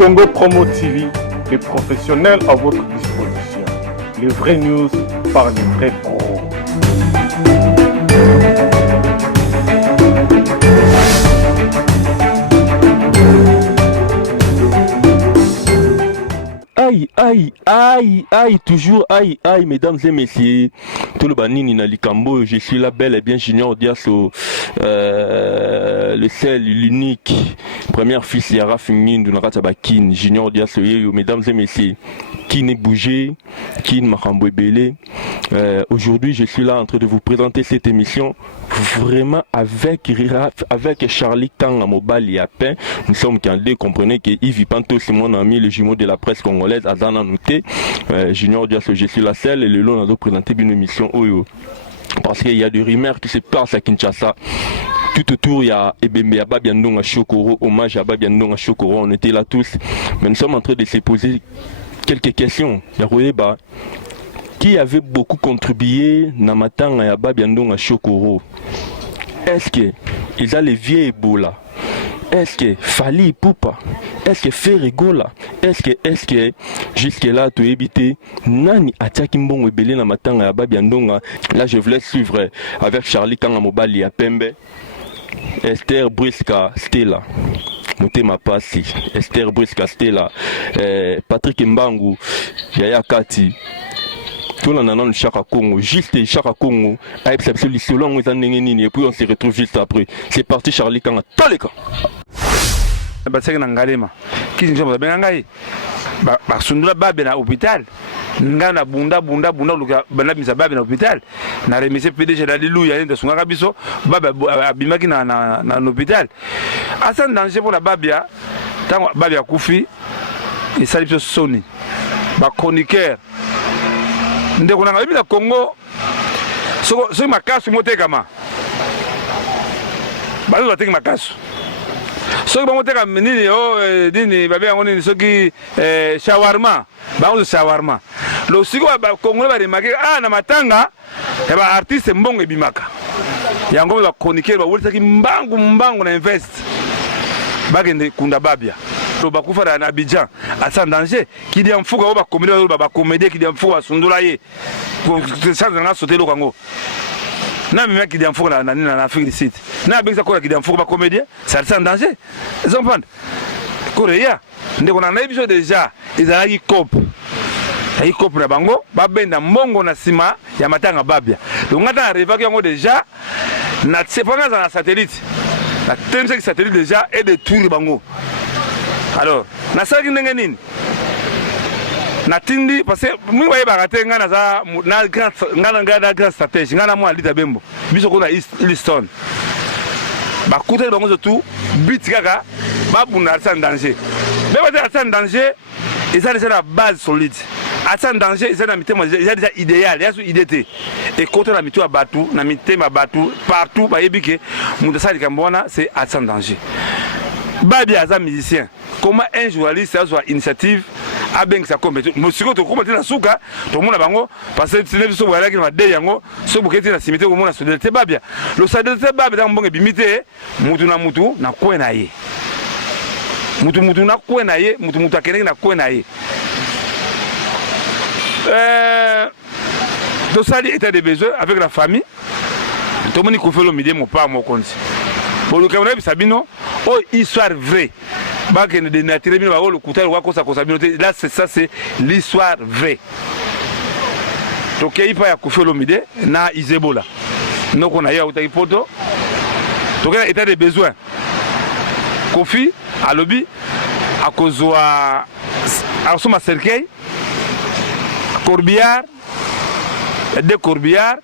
Congo Promo TV, les professionnels à votre disposition. Les vraies news par les vrais pros. Aïe, toujours aïe, mesdames et messieurs. Tout le banini na likambo, je suis là bel et bien Junior Diasso, le seul, l'unique, première fils Yara Fingin de Naratabakine, Junior Diasso, mesdames et messieurs. Qui n'est bougé, qui m'a belé. Aujourd'hui, je suis là en train de vous présenter cette émission vraiment avec Charlie Kang à Mobile et à Pain. Nous sommes candidats, comprenez que Yves Panto, c'est mon ami, le jumeau de la presse congolaise, Azana Nouté. Junior Diasso, je suis la seule et le long, on a présenté une émission Oyo. Parce qu'il y a des rumeurs qui se passent à Kinshasa. Tout autour, il y a Ebembe à Babiandong à Chokoro, hommage à Babiandong à Chokoro, on était là tous. Mais nous sommes en train de se poser quelques questions. Qui avait beaucoup contribué dans Matanga et à Babiandong à Chokoro? Est-ce que ils ont les vieux Ebola? Est-ce que Fali Poupa? Est-ce que Ferrigola? Est-ce que jusque là tu évité Nani Atiakimbong Ebele na Matanga ya Babiandonga? Là je voulais suivre avec Charlie Kanga Mobali à Pembe, Esther Briska Stella, Motema Pasi, Esther Briska Stella, Patrick Mbangu, Yaya Kati. Tout le monde Chaka Congo, juste Chaka Congo, avec sa solution, et puis on se retrouve juste après. C'est parti Charlie Kanga, Toleka. Baseke na ngalema kisi njomo benga ngai ba sundula babe na hôpital nga na bunda luka bana misa babe na hôpital na remise PDG na liluya nda sunga biso baba abimaki na hôpital asa danger pour la babia tango babia kufi et sali biso soni ba chroniqueur ndeko na ngai na Congo so makasu motekama ba zo teki makasu soki bango teka nini nini babe yango nini soki shawarma bango shawarma lo siko ba Congolais ba remarquer na matanga ya ba artiste mbongo ebimaka yango ba chroniqueur ba wolitaki mbangu na invest bagende kunda babia lo bakufa na Abidjan asa danger ki dia mfuka ba comédie ba comédie ki dia mfuka sundula ye ko ça na sauter lo kango na mimi qui dit na Afrique du Sud na benza ko qui dit ba comédien ça en danger ils ont pas Korea ndeko na biso déjà ezalaki cop na bango ba benda mbongo na sima ya matanga babia donc ngata arrivé yango déjà na tsepanga na satellite la tmc satellite déjà et de tour bango alors na saki ndenge nini natindi parce que moi voyez baraté ngana za na grand stratégie ngana mo alita bembo biso ko na Easton ba kuta bango tout but kaka ba buna en danger mais ba en danger et ça c'est la base solide en danger c'est na mitema déjà idéal ya su idété et côté la mitu abatu na mitema batu partout ba yebike mundasa likambona c'est en danger ba bien za musicien comment un journaliste a soit initiative abeng sa compétition musiko to komati na suka to mona bango parce que c'est so wala ki na de yango so buketi na simité ko mona solidarité babia lo solidarité babia dans bonge bimité mutu na kwena ye mutu na kwena ye mutu akene na kwena ye donc ça dit état de besoin avec la famille to moni ko felo midi mo pa mo konti bon le cameroun sabino histoire vraie bakene de nature bino ba le kutalo kwa kosa bino là c'est ça c'est l'histoire vraie to kei pa ya kufelo mide na izebola noko na ya uta ipoto to kena état de besoin kofi alobi akozwa asoma cercueil corbillard de corbillard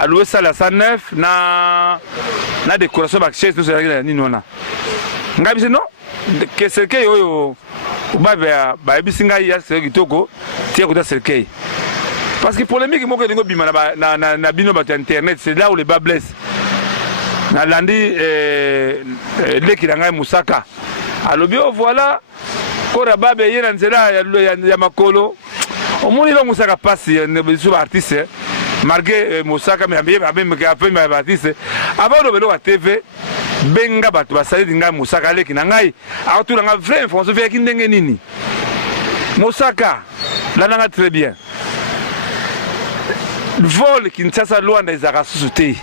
à louer ça la 109 na décoration ba chaise tout ça ni nona ngabi c'est non que cercueil oyo ba bisinga ya c'est kitoko tie ko ta cercueil parce que polémique moko ndingo bima na bino ba internet c'est là où les bas blessent na landi leki na ngai musaka alobi voilà ko rababe yena nzela ya makolo omoni lo musaka pasi ne biso artiste marqué Mosaka mais Baptiste avant le vélo à TV benga bato basali dinga Mosaka leki na ngai autula nga vraie information via kindenge nini Mosaka là nanga très bien vol Kinshasa Luanda ezaka susuté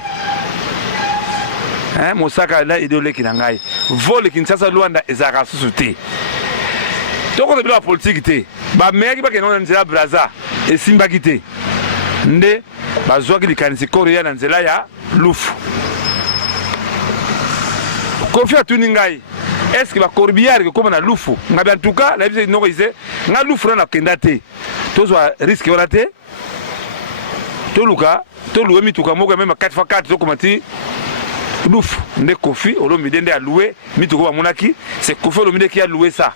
hein Mosaka là idole ki na ngai vol Kinshasa Luanda ezaka susuté toko de la politique té ba meki ba kenona nzela Braza et Simba kité nde bazwaki likanisi Korea na nzela ya lufu Kofi atuni ngai est-ce que ba corbillard que comme na lufu ngabi en tout cas la bise noko ise nga lufu na kenda te tozwa risque wala te toluka toluwe mituka moko même 4x4 to komati lufu nde Kofi Olomide nde a loué mituka ba monaki c'est Kofi Olomide qui a loué ça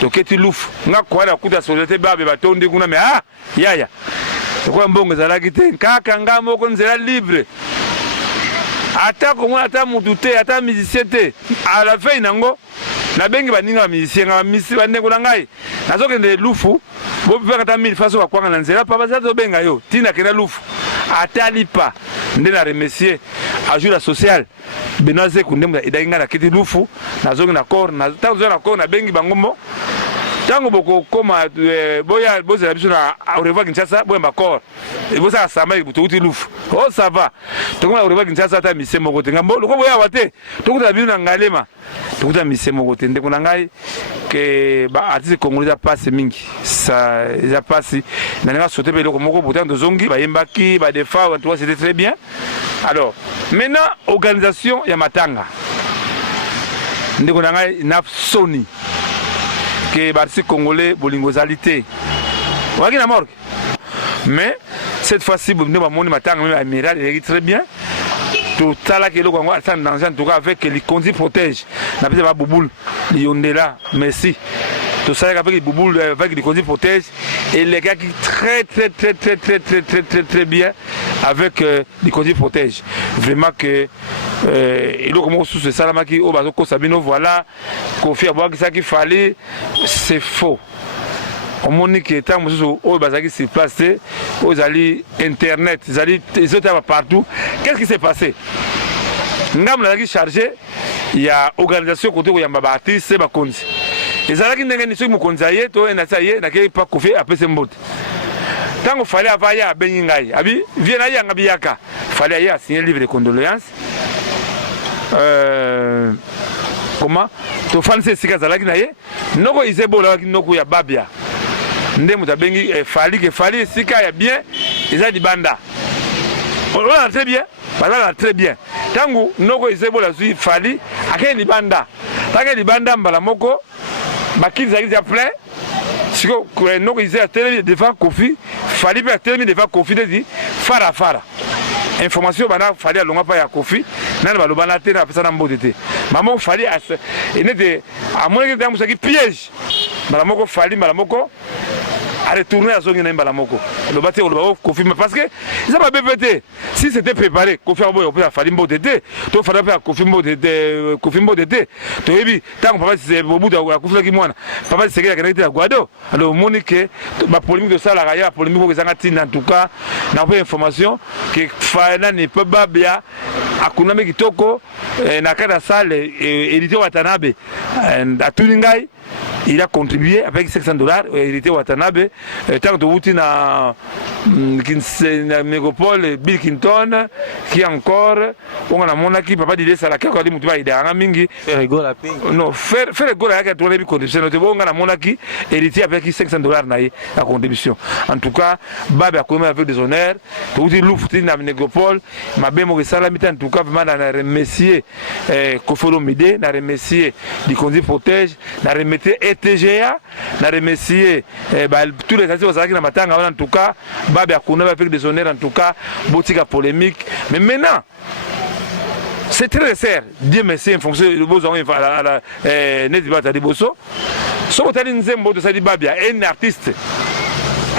toketi lufu nga kwa na kuta société babe batonde kuna me ah yaya kwa mbongo zalaki te kaka nga moko nzela libre ata komona ata mutu te ata musicien te à la fin nango na bengi baninga ba musicien nga misi bandengo na ngai nazokende lufu bo peka ata 1000 faso bakwanga na nzela papa za to benga yo tina kena lufu ata lipa nde na remercier ajout social benaze kundemba idainga na kiti lufu nazongi na corps na tanzo na corps na bengi bangombo tango boko koma boya boza biso na Oreva Kinshasa boya makor e boza samba bututi lufu oh ça va tokoma Oreva Kinshasa ta misemo kote ngambo loko boya wate tokuta bino na ngalema tokuta misemo kote ndeko na ngai ke ba artiste congolais a passe mingi ça a passé na nga sauter pe loko moko botan de zongi ba yembaki ba defa en tout cas c'était très bien alors maintenant organisation ya matanga ndeko na ngai na Sony que Barsi Congolais bolingosalité waki na morgue mais cette fois-ci nous avons mon matin même amiral il est très bien tout ça là que le Congo est en danger en tout cas avec les conduits protège n'a pas bouboule yondela merci tout ça avec les bouboule avec les conduits protège et les gars qui très bien avec les conduits protège vraiment que et le comment sous ce salamaki au bazo Sabino voilà Kofi aboa qui ça qu'il fallait c'est faux on moni que tant mususu au bazaki s'est passé aux ali internet ils étaient partout qu'est-ce qui s'est passé ngam la qui chargé il y a organisation côté où il y a ba artiste ba konzi ezalaki ndenge ni soki mokonzi aye to ena saye na ke pa Kofi apese mbote tango fallait avaya benyi ngai abi viena yanga biyaka fallait aye signer livre de condoléances comment to fanse sika zalaki na ye noko izebola ki noko ya babia nde mutabengi fali sika ya bien eza di banda on a très bien bazala très bien tangu noko izebola zui fali akeni banda takeni banda mbala moko bakili zaki ya plein siko noko izea télé devant Kofi fali pe télé devant Kofi dedi fara information bana fali alonga pa ya Kofi nana balobana te na pesa na mbote te maman fali as enete amone ke tamu saki piège bala moko fali bala moko a retourner à zone mbala moko le bâti on va Kofi parce que ça va BPT si c'était préparé Kofi aboyo pour fali mbote te to fali pa Kofi mbote te to yebi tango papa c'est bobuda ya Kofi ki mwana papa c'est que la guado alors monique ma polémique de ça la raya polémique que ça ngatina en tout cas na pas information que fana ne peut pas bien akuna me kitoko na kada sale hérité Watanabe atuningai il a contribué avec $500 hérité Watanabe tant de wuti na mégapole Bill Clinton qui encore on a mon équipe papa dit ça la quelque chose mutuba ida mingi rigola pe non faire rigola avec ton contribution de bon on a mon équipe hérité avec $500 na la contribution en tout cas baba comme avec des honneurs wuti lufuti na mégapole ma bemo salamita en tout cas vraiment na remercier Kofi Olomide na remercier du conduit protège na remercier ETGA na remercier tous les associations qui na matanga en tout cas baba kuna avec des honneurs en tout cas botika polémique mais maintenant c'est très sincère Dieu merci en fonction de vos envois à la Nedibata de Bosso so tali nzembo de Sadi Babia un artiste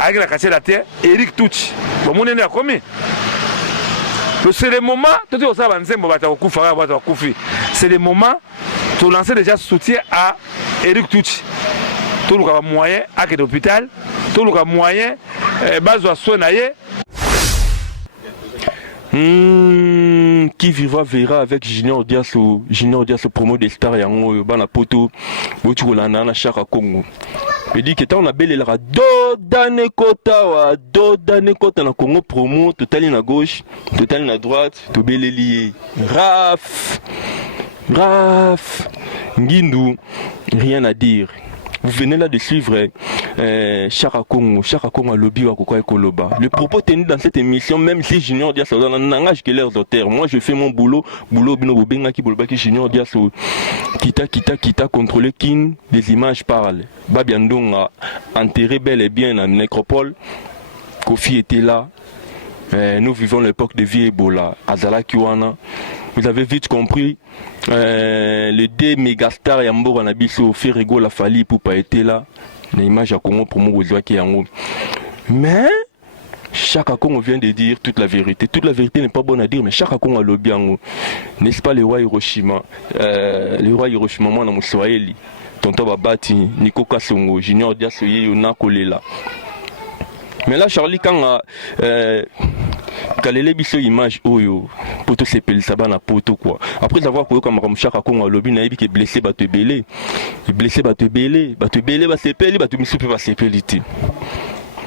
avec la cassette la terre Eric Tucci bon mon est combien c'est le moment tout ça va nzembo bata okufa bata okufi c'est le moment to lancer déjà soutien à Eric Tucci tout le moyen à l'hôpital tout le moyen bazwa soigner Qui vivra verra avec Junior Diasso promo des stars yango bana poto botu kolanda na Chaka Congo. Je dis que tant on a belle la do dane kota na Congo promo total na gauche, total na droite, to belle lié. Raf Ngindu, rien à dire. Vous venez là de suivre Chaka Congo a lobby wa kokwa ekoloba. Le propos tenu dans cette émission, même si Junior Diasso n'engage que leurs auteurs. Moi je fais mon boulot bino bobenga ki boloba ki Junior Diasso kita contrôler kin, les images parlent. Babiandong a enterré bel et bien en nécropole. Kofi était là. Nous vivons l'époque de vie Ebola. Azala Kiwana. Vous avez vite compris, le deux mégastars Yambo Nabiso, Ferrego la Fali pour pas être là. L'image à Congo pour moi qui en haut. Mais Chaka Congo vient de dire toute la vérité. Toute la vérité n'est pas bonne à dire, mais Chaka Congo a le bien. N'est-ce pas le roi Hiroshima? Le roi Hiroshima, moi, dans mon Swahili. Tonton Babati, Nico Kassongo, Junior Diasso, Yona Kolela. Mais là, Charlie, quand kalele biso image oyo poto sepeli sabana poto quoi après avoir koyo comme Chaka Congo lobby na yebi ke blessé bato belé ba sepeli bato misu pe ba sepeli ti.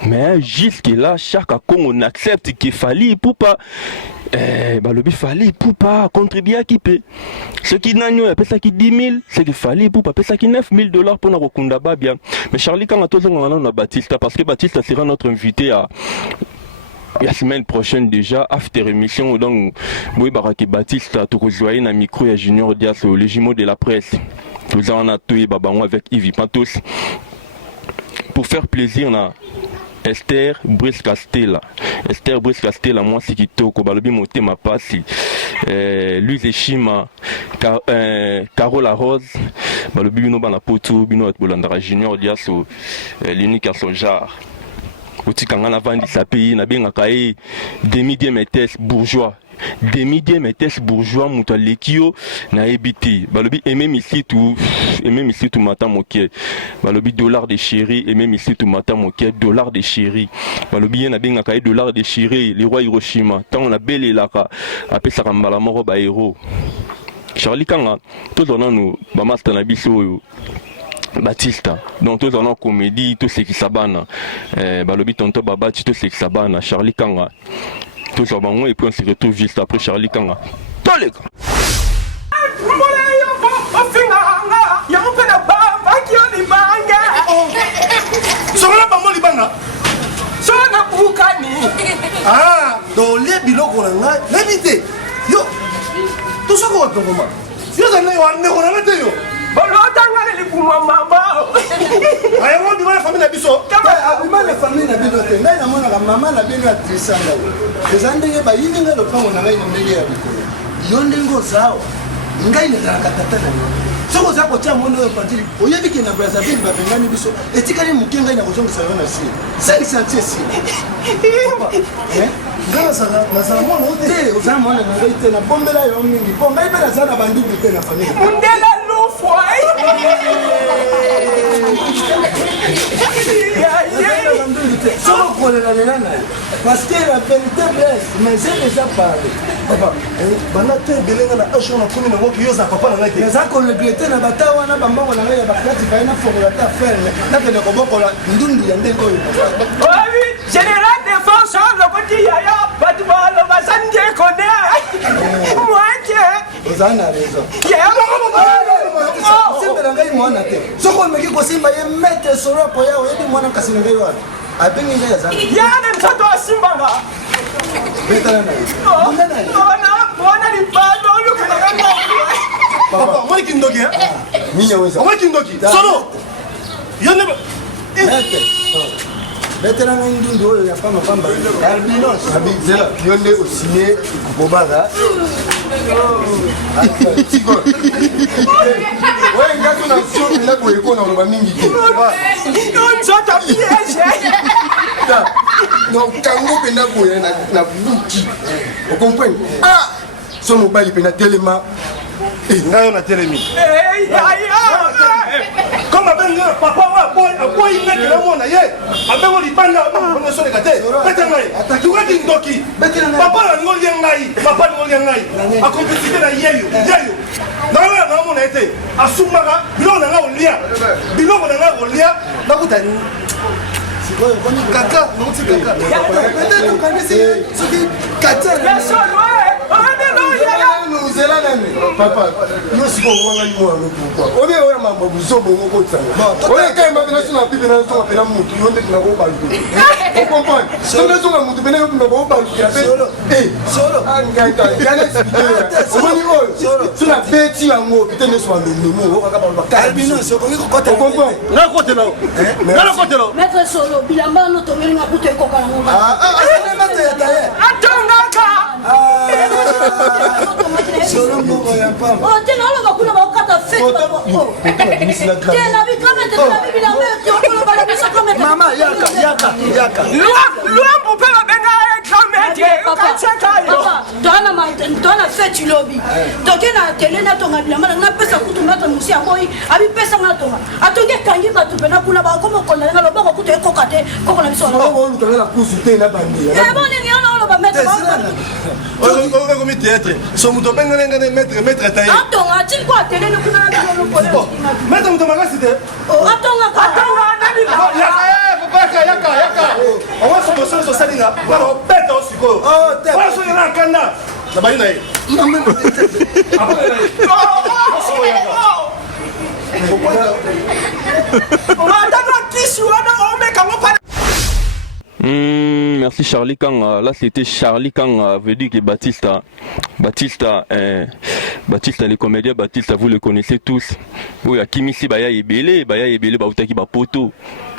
Mais jusque là Chaka Congo n'accepte qu'il fallait pour pas lobby fallait pour pas contribuer à qui peut ce qui n'anyo appelle ça qui 10 000 c'est qu'il fallait pour pas payer ça qui $9 000 pour na kokunda babia. Mais Charlie quand on a Baptiste parce que Baptiste sera notre invité à la semaine prochaine déjà, after émission, donc, oui, Baraki Baptiste, Tokozouaï, na micro, et Junior Diasso, les jumeaux de la presse. Nous avons tout Babango avec Yves Pantos. Pour faire plaisir, on a Esther Brice Castella. Moi, c'est qui toko, balobi mote ma passi. Louise Eshima, Carole Rose, balobi bino bana poto, bino at bolandara Junior Diasso, l'unique à son genre. Oti kangana vandi sa pays na benga kae demi-diametes bourgeois muta lekio na ebiti balobi et même ici tout matin moké balobi dollar de chéri et même ici tout matin moké dollar de chéri balobi na benga kae dollar de chéri le roi Hiroshima tant on a belé la apesa kambala moko ba héros Charlie Kanga tout on a nous ba master na biso Baptiste, donc tous en comédie, tous ceux qui s'abannent, balobi tonto babati, tous ceux qui s'abannent, Charlie Kanga, tous en bango et puis on se retrouve juste après Charlie Kanga. Tous les gars. Ah, donc les biloko na l'habité. Yo, tout ça quoi comment? Si vous avez un yo. Bolotanga le kuma mama. Aya mo dimana famille na biso. Abima la famille na biso te. Ngai na mona la mama na bino atrisanga. Ezandenge ba yinga lo pango na ngai na mbele ya bikolo. Yondengo zao. Ngai ne kana katata na yo. Soko zako tia mono yo pantili. Oyebi ke na Brazzaville ba bengani biso. Etikali mukenga na kozonga sa yo na si. Sali santie si. Ngana sana na sana mo no te. Ozama na ngai te na bombela yo mingi. Bonga ibela sana banduku te na famille. Mundela no foi. Solo pour les nana. Parce que la vérité blesse, mais j'ai déjà parlé. Papa, banate belenga na asho na kumi na moki yoza papa na ngai te. Za ko regretter na batawa na bambongo na ngai ya bakati fa na fongola ta faire. Na ke ne ko bokola ndundu ya ndeko yo. Oui, général défenseur le petit yaya, batwa lo basanje kone. Moi que Ozana raison. Simbe na ngai mwana te. Soko meki ko simba ye mete soro po ya oyebi mwana kasi na ngai wana. Abengi ngai azana. yana mtoto wa simba nga. Betana na. Ona ni bado luka na kama. Papa, moi qui ndoki hein? Minya weza. Moi qui ndoki. Solo. Yone Mete. Betana na ndundu oyo ya pamba pamba. Albinos. Abizela. Yonde osigné Bobaga. Tigo. Ouais, ngato na sio na ko eko na roba mingi te. Mtoto piège. Donc kango pena ko na buki. Vous comprenez? Ah, son mobile pena tellement ngai on a télémi comme abenga papa aboyi meke na mona ye abengo libanda abengo so lekate beta ngai tukaki ndoki papa na ngoli ngai papa ngoli ngai akompetite na yeyo nanga na mona ete asumaka biloko na ngai olia biloko na ngai olia nakutani kaka nauti kaka peut-être okanisi soki kata nozela nani papa yo sikokomanga limwana pourquoi obe oya mambo buzobongo kotanga oya kayemba pena so na pipe na zonga pena mutu yo nde tunako obaluke okomprendre so nde zonga mutu pena yo tunako obalukela pe solo angaita gana expliquer omoni oyo so na beti yango pite nde so bandememo okaka balobaka albino sokoki kokota okomprendre nakotela nakotela maître solo bilamba no tomelinga kutu ekoka nango atongaka solo moko ya pamba tena oloba kuna bakokata fete tena bikamete tena bibilamba okoloba na biso kamete mama yaka luambu mpe babenga ekamete tona fete lobi toke na tele natonga bilamba na napesa kutu nata musi yangoyi abipesa nga tonga atongi ekangi bato pena kuna bakoma okonda nga loboko kutu ekoka te koko na biso olutangela kusu te na bandia ebonini ona oloba maître okomi théâtre so moto obengelengane maître ataye atonga atili ko atelele kuna na bilolo maître moto makasi te atonga yaka owa somosono sosalinga wana obeta o sikoyo wana soki na nkanda na bali na ye Merci Charlie Kang. Là c'était Charlie Kang veut dire que Batista, les comédiens Batista, vous le connaissez tous. Oui, à Kimisi Baya Ebele, Bautaki Bapoto.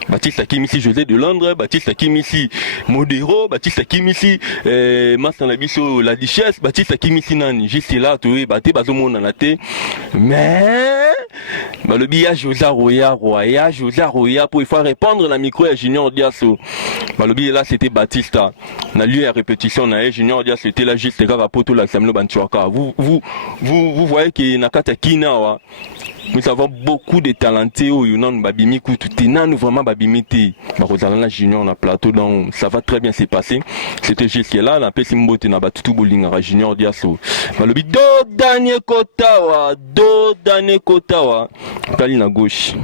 Baptiste Kimisi José de Londres, Baptiste Kimisi Modero, Baptiste Kimisi Master Nabiso la Duchesse, Baptiste Kimisi Nani, juste là, tu es battu, bazomo nanate. Mais, le billet Josa Roya, pour il faut répondre la micro à Junior Diasso. Le billet là, c'était Batista. On a lu la répétition, on a Junior Diasso, c'était là juste les poto la Samlo Bantuaka. Vous voyez que Nakata Kina, nous avons beaucoup de talentés au Yunan Babimi Koututenan, vraiment Babimiti. Marozalana Junior na plateau, donc ça va très bien se passer. C'était juste là, la paix Simbote na batutu Bolingara Junior Diasso. Le bid do dernier Kotawa. Tali na gauche,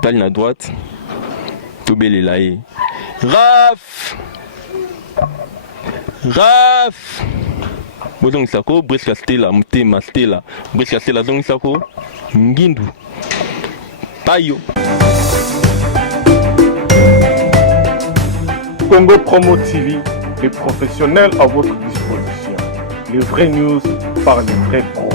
Tali na droite, Tobele laé. Raf. Bozong Sako, Briska Stella, Mutema Stella, Briska Stella Zong Sako, Ngindu, Payo. Congo Promo TV, les professionnels à votre disposition. Les vraies news par les vrais pros.